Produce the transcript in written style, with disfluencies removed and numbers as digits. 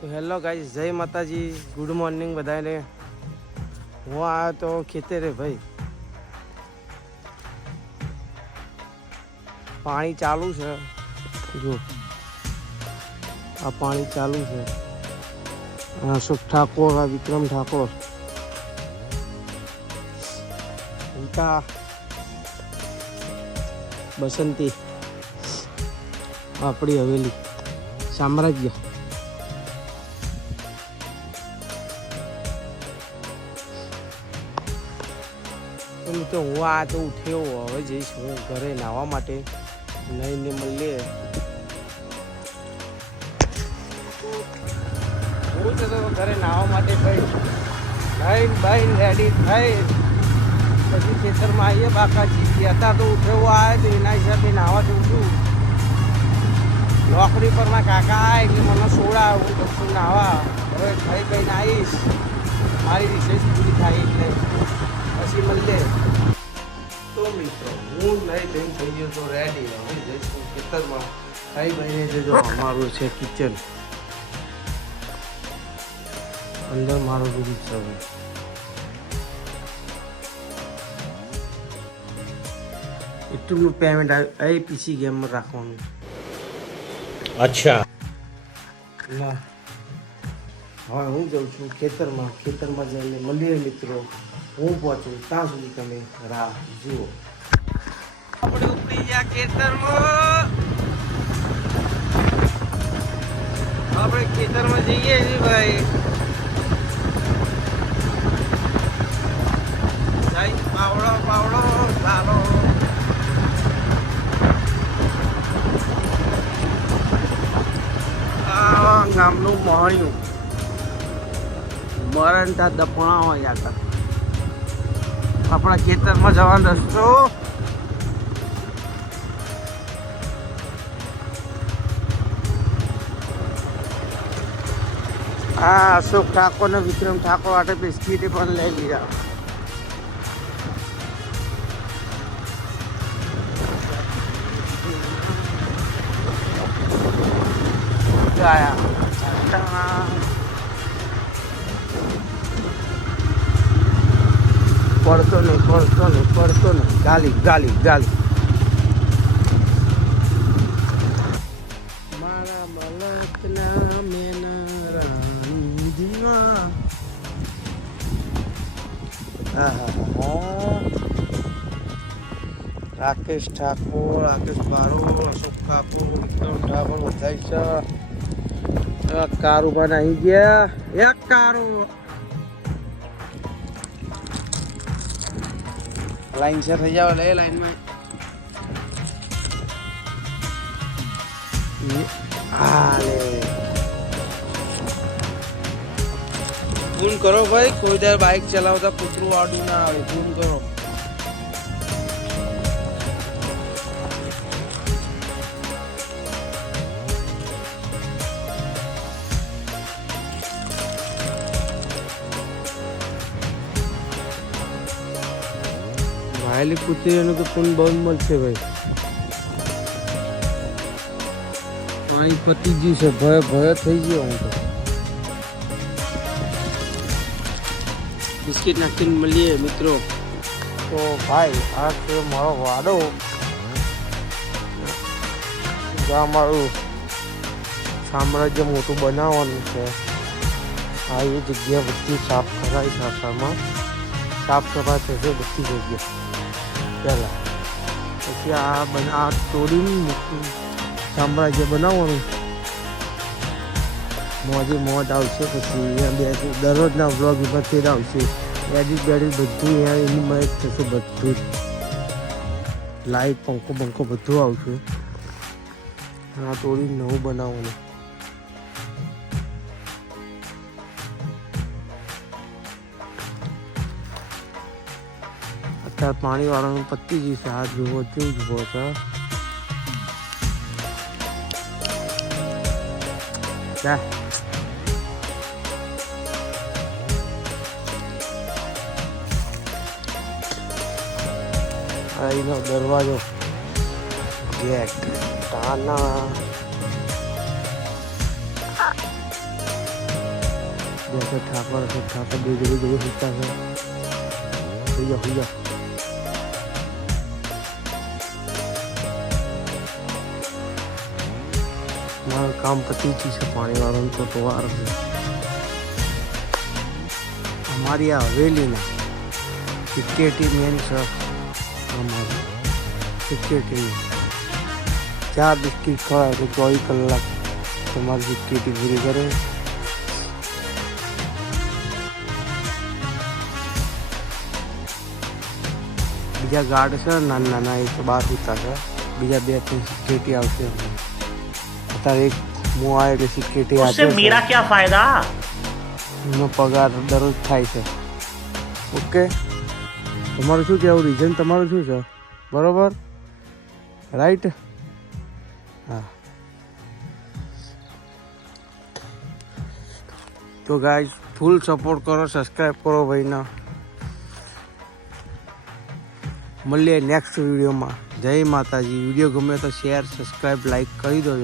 તો hello guys, જય માતાજી, ગુડ મોર્નિંગ બધાને. હું આવ્યો તો ખેતરે ભાઈ. પાણી ચાલુ છે, જો આ પાણી ચાલુ છે. અશોક ઠાકોર, આ વિક્રમ ઠાકોર, ગીતા, બસંતી, આપણી હવેલી સામ્રાજ્ય. તો હું આ તો ઉઠ્યો, હવે જઈશ હું ઘરે નાહવા માટે. નઈને મળીએ. હું જતો ઘરે નાહવા માટે ભાઈ. નાઈન બાઈન રેડી થઈ પછી ખેતરમાં આવીએ. બાકાજી હતા તો ઉઠ્યો આવે તો એના હિસાબે નાહવા જઉં છું. નોકરી પર માં કાકા આવે એટલે મને સોડા, હું જશું નાહવા. હવે ખાઈ ખાઈને આવીશ, મારી રિસેસ પૂરી થાય એટલે પછી મળીએ. તો મિત્રો હું નહીં થઈને થઈ ગયો તો રેડી. હવે જઈશું ખેતરમાં. ખાઈ ભાઈને જજો. અમારું છે કિચન, અંદર મારો રૂમ છે. એટલું પેમેન્ટ આવી પીસી ગેમમાં રાખવાનું. અચ્છા. ના હવે હું જાઉં છું ખેતરમાં. ખેતરમાં જઈને મળીએ મિત્રો. હું પહોંચું ત્યાં સુધી તમે રાહ જુઓ. આપણે ઉપડી ગયા ખેતરમાં. આપણે ખેતરમાં જઈએ છીએ ભાઈ. પાવડો પાવડો ચાલો. ગામનું મહણિયું મરણ ત્યાં દપણા હોય. યાર આપણા ખેતરમાં જવાનો રસ્તો. આ અશોક ઠાકોર ને વિક્રમ ઠાકોર માટે બિસ્કીટ પણ લઈ લીધા. પડતો નહીં, પડતો નહીં, પડતો નહીં. ગાલી ગાલી ગાલી. મારા મલકના મેના રાંધમાં. રાકેશ ઠાકોર, રાકેશ બારો, અશોક ઠાકોર, વિક્રમ ઠાકોર બધા છે. કારું પણ આવી ગયા. એક કારું લાઈન છે થઈ જાવ. લે લાઈનમાં ફોન કરો ભાઈ. કોઈ દર બાઇક ચલાવતા કૂતરું આડું ના આવે. ફોન કરો. ભાઈલી કૂતરીઓનું તો ફોન બંધ મળશે ભાઈ. પાણી પતી ગયું છે. ભય ભય થઈ ગયો. હું તો બિસ્કિટ નાખીને મળીએ મિત્રો. તો ભાઈ આ છે મારો વાડો. જ્યાં મારું સામ્રાજ્ય મોટું બનાવવાનું છે. આ એ જગ્યા બધી સાફ કરાય. સાફામાં સાફ સફાઈ થશે બધી જગ્યા પહેલાં. પછી આ તોડીને મોટું સામ્રાજ્ય બનાવવાનું. મોજે મોજ આવશે. પછી દરરોજના વ્લોગ ઉપરથી આવશે. એડિટ બેડિટ બધું અહીંયા એની મદદ થશે. બધું જ લાઇટ, પંખો બંખો બધું આવશે. આ તોડીને નવું બનાવવાનું. અત્યારે પાણી વાળાનું પતી ગયું છે. હાથ જુઓ કેવું જુઓ છે. અહીંનો દરવાજો, ગેટ, તાના. जैसे ठाकर बेजड़ी होता है हुआ मारा काम पति चीज है पानी वालों तो वार है हमारी आ हवेली ना सिक्योरिटी मेन सर हमारी सिक्योरिटी 4 बिस्किट खाए तो 24 कलाक તમારી સિક્યુરિટી પૂરી કરે બીજા ગાર્ડ છે નાના એ તો બહાર ઉતા છે બીજા 2-3 સિક્યુરિટી આવશે અત્યારે એક હું આવે એટલે સિક્યુરિટી उससे मेरा क्या फायदा? એનો પગાર દરરોજ થાય છે ઓકે તમારું શું કહેવું રીઝન તમારું શું છે બરોબર રાઈટ હા तो गाइस फुल सपोर्ट करो सब्सक्राइब करो भाई ना મળીએ નેક્સ્ટ વિડીયોમાં જય માતાજી વિડીયો ગમે તો શેર સબસ્ક્રાઈબ લાઈક કરી દો